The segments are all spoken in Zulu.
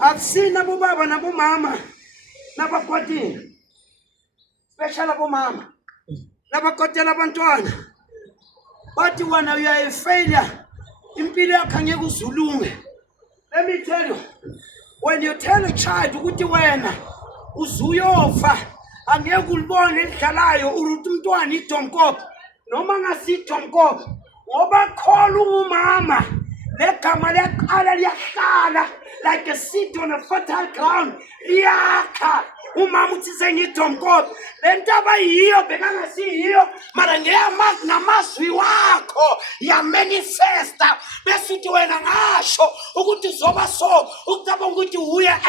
I've seen Abu Baba and Abu Mama, Nabakwati, special Abu Mama, Nabakwati Labantuana. But when you are a failure, Impedia Kanyegu Zulunge. Let me tell you, when you tell a child, Utiwena, Uzuyofa, and Yagulbon in Kalayo, Urutumtuani Tomkop, no manga see Tomkop, Oba Kolu Mama, let Kamalek Alalia, like a seed on a fertile ground, Riaka. Umamutizeni Tomkop, lentaba hiyo bekanga si hiyo mara ngea na maswi wako ya manifesta besithi wena ngasho ukuthi zoba so ukutaba ukuthi uya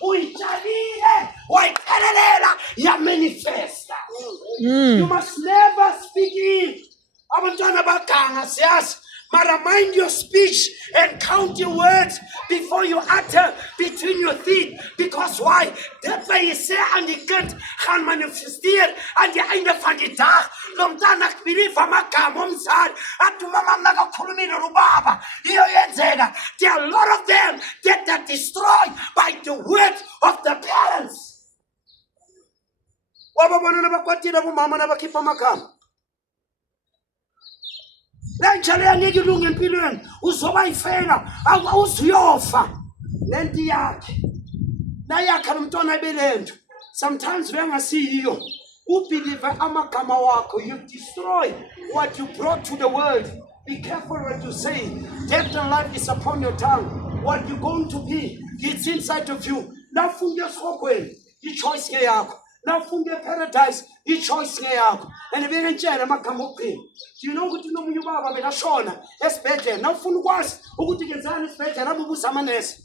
uyitshalile wayithelelela ya manifesta. You must never speak in abantwana baganga siyazi. But mind your speech and count your words before you utter between your teeth. Because why? That way you say aan die kind gaan manifesteer aan die einde van die dag. Lomntana akubili amagama omzali athi umama nakakhulumile rubaba iyo yenzeka. There are a lot of them that are destroyed by the words of the parents. Wababona nabakwatile abomama nabakhipha amagama. Lenjalo yangeke ilunge empilweni uzoba yifela awuziyofa lento yakhe nayakha lomntwana ebelento. Sometimes bengasiyiyo ubelieve amagama wakho. You destroy what you brought to the world. Be careful what you say. Death and life is upon your tongue. What you're going to be, it's inside of you. Now from your sokweni i-choice yakho. Now from your paradise i-choice yakho. And bengentshela amagama okuphila. Do you know ukuthi nomunye ubaba bekashona esibhedlela nawufuna ukwazi ukuthi kenzani esibhedlela nabubuza amanesi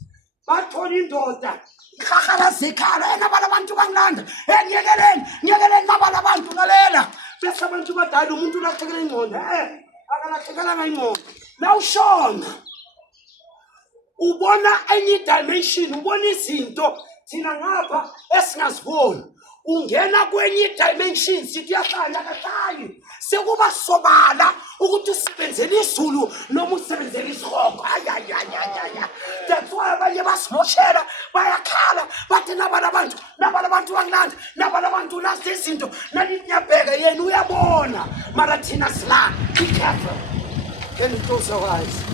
bathola indoda ikhahara zekhala enabala abantu bangilanda ngiyekeleni mabala abantu lalela bese abantu badala umuntu ulahlekela ingqondo akalahlekelanga ingqondo nawushona ubona enye dimension ubona izinto thina ngapha esingaziboni. Ungena kwenye dimension sithi yahlala kahlali sekuba sobala ukuthi usebenzele izulu noma usebenzele isihogo. That's why abanye basimoshela bayakhala bathi nabalabantu bangilanda nabalabantu nazi izinto nalithi nyabheka yena uyabona mara thina sila. Be careful. Can you close our eyes?